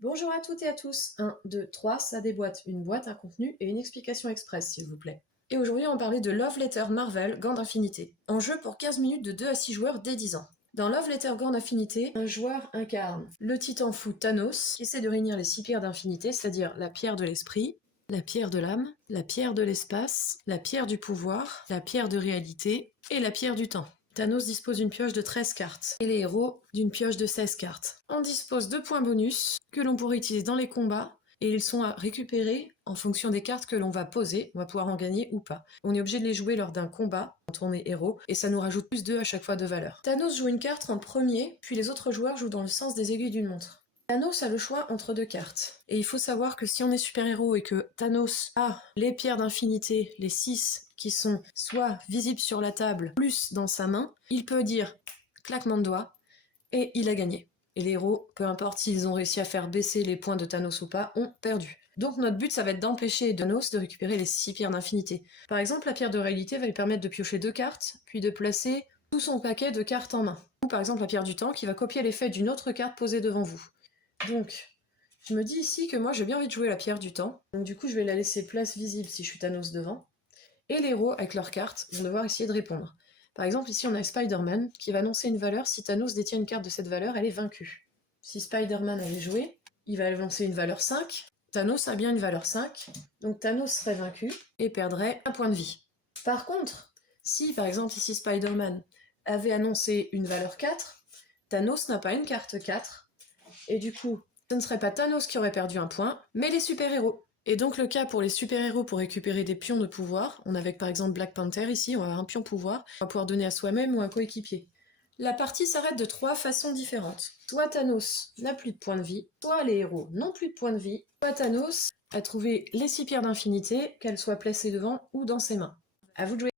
Bonjour à toutes et à tous. 1, 2, 3, ça déboîte. Une boîte, un contenu et une explication express, s'il vous plaît. Et aujourd'hui, on va parler de Love Letter Marvel Gant d'Infinité. En jeu pour 15 minutes de 2 à 6 joueurs dès 10 ans. Dans Love Letter Gant d'Infinité, un joueur incarne le titan fou Thanos, qui essaie de réunir les 6 pierres d'infinité, c'est-à-dire la pierre de l'esprit, la pierre de l'âme, la pierre de l'espace, la pierre du pouvoir, la pierre de réalité et la pierre du temps. Thanos dispose d'une pioche de 13 cartes, et les héros d'une pioche de 16 cartes. On dispose de points bonus que l'on pourrait utiliser dans les combats, et ils sont à récupérer en fonction des cartes que l'on va poser, on va pouvoir en gagner ou pas. On est obligé de les jouer lors d'un combat, quand on est héros, et ça nous rajoute plus 2 à chaque fois de valeur. Thanos joue une carte en premier, puis les autres joueurs jouent dans le sens des aiguilles d'une montre. Thanos a le choix entre 2 cartes. Et il faut savoir que si on est super-héros et que Thanos a les pierres d'infinité, les 6 qui sont soit visibles sur la table, plus dans sa main, il peut dire claquement de doigts, et il a gagné. Et les héros, peu importe s'ils ont réussi à faire baisser les points de Thanos ou pas, ont perdu. Donc notre but, ça va être d'empêcher Thanos de récupérer les 6 pierres d'infinité. Par exemple, la pierre de réalité va lui permettre de piocher 2 cartes, puis de placer tout son paquet de cartes en main. Ou par exemple la pierre du temps qui va copier l'effet d'une autre carte posée devant vous. Donc, je me dis ici que moi j'ai bien envie de jouer la pierre du temps, donc du coup je vais la laisser place visible si je suis Thanos devant, et les héros avec leurs cartes vont devoir essayer de répondre. Par exemple ici on a Spider-Man qui va annoncer une valeur, si Thanos détient une carte de cette valeur, elle est vaincue. Si Spider-Man avait joué, il va annoncer une valeur 5, Thanos a bien une valeur 5, donc Thanos serait vaincu et perdrait un point de vie. Par contre, si par exemple ici Spider-Man avait annoncé une valeur 4, Thanos n'a pas une carte 4, et du coup, ce ne serait pas Thanos qui aurait perdu un point, mais les super-héros. Et donc le cas pour les super-héros pour récupérer des pions de pouvoir, on a avec par exemple Black Panther ici, on va avoir un pion pouvoir, on va pouvoir donner à soi-même ou à un coéquipier. La partie s'arrête de 3 façons différentes. Soit Thanos n'a plus de points de vie, soit les héros n'ont plus de points de vie, soit Thanos a trouvé les 6 pierres d'infinité, qu'elles soient placées devant ou dans ses mains. À vous de jouer.